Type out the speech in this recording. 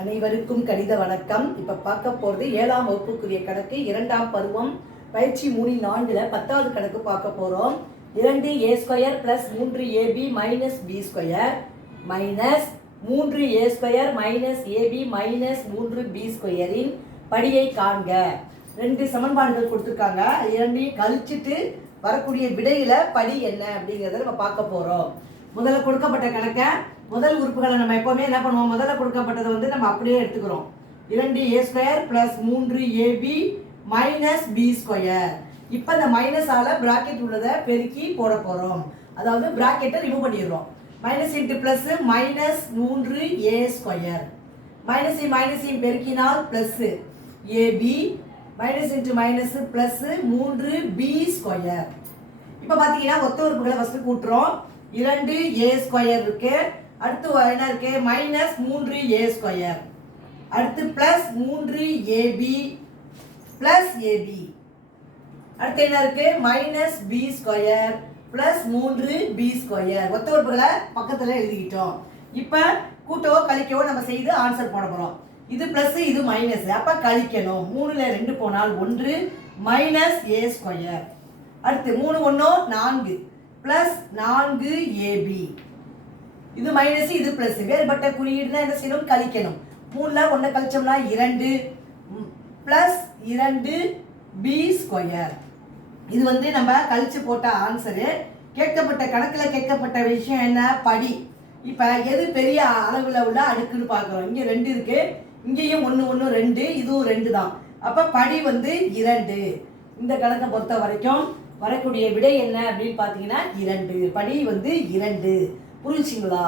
அனைவருக்கும் கணித வணக்கம். இப்போ பார்க்க போகிறது 7ஆம் வகுப்புக்குரிய கணக்கு 2ஆம் பருவம் பயிற்சி 3-4 10வது கணக்கு பார்க்க போகிறோம். 2a² + 3ab - b² minus 3a² - ab - 3b² இன் படியை காண்க. ரெண்டு சமன்பாடுகள் கொடுத்துருக்காங்க. இரண்டையும் கழிச்சிட்டு வரக்கூடிய விடையில படி என்ன அப்படிங்கிறத நம்ம பார்க்க போகிறோம். முதல்ல கொடுக்கப்பட்ட கணக்கை முதல் உறுப்புகளை நம்ம எப்போவுமே என்ன பண்ணுவோம், முதல்ல கொடுக்கப்பட்டதை வந்து நம்ம அப்படியே எடுத்துக்கிறோம். 2a² + 3ab - b². இப்போ இந்த மைனஸால பிராக்கெட் உள்ளதை பெருக்கி போட போகிறோம். அதாவது பிராக்கெட்டை ரிமூவ் பண்ணிடுறோம். Minus into plus -3a². மைனஸையும் பெருக்கினால் plus ab minus into minus plus 3b². இப்போ பார்த்தீங்கன்னா ஒத்த உறுப்புகளை ஃபஸ்ட்டு கூட்டுறோம். 2a² இருக்கு, அடுத்து என்ன இருக்கு -3a², அடுத்து பிளஸ் 3ab பிளஸ் ab, அடுத்து என்ன இருக்கு -b² பிளஸ் 3b². ஒத்த உறுப்புகளை பக்கத்தில் எழுதிக்கிட்டோம். இப்போ கூட்டவோ கழிக்கவோ நம்ம செய்து ஆன்சர் போட போகிறோம். இது பிளஸ் இது மைனஸ், அப்போ கழிக்கணும். 3ல் 2 போனால் 1 -a². அடுத்து 3 1 4 பிளஸ் 4ab. இது மைனஸ் இது பிளஸ், வேறுபட்ட குறியீடுனா என்ன செய்யணும், கழிக்கணும். 3ல் 1 கழிச்சோம்னா 2 பிளஸ் 2b². இது வந்து நம்ம கழிச்சு போட்ட ஆன்சரு. கேட்கப்பட்ட கணக்கில் கேட்கப்பட்ட விஷயம் என்ன, படி. இப்போ எது பெரிய அளவில் உள்ள அடுக்குன்னு பார்க்குறோம். இங்கே 2 இருக்கு, இங்கேயும் 1 1 2, இதுவும் 2 தான். அப்போ படி வந்து 2. இந்த கணக்கை பொறுத்த வரைக்கும் வரக்கூடிய விடை என்ன அப்படின்னு பார்த்தீங்கன்னா 2. படி வந்து 2. புரிஞ்சுங்களா?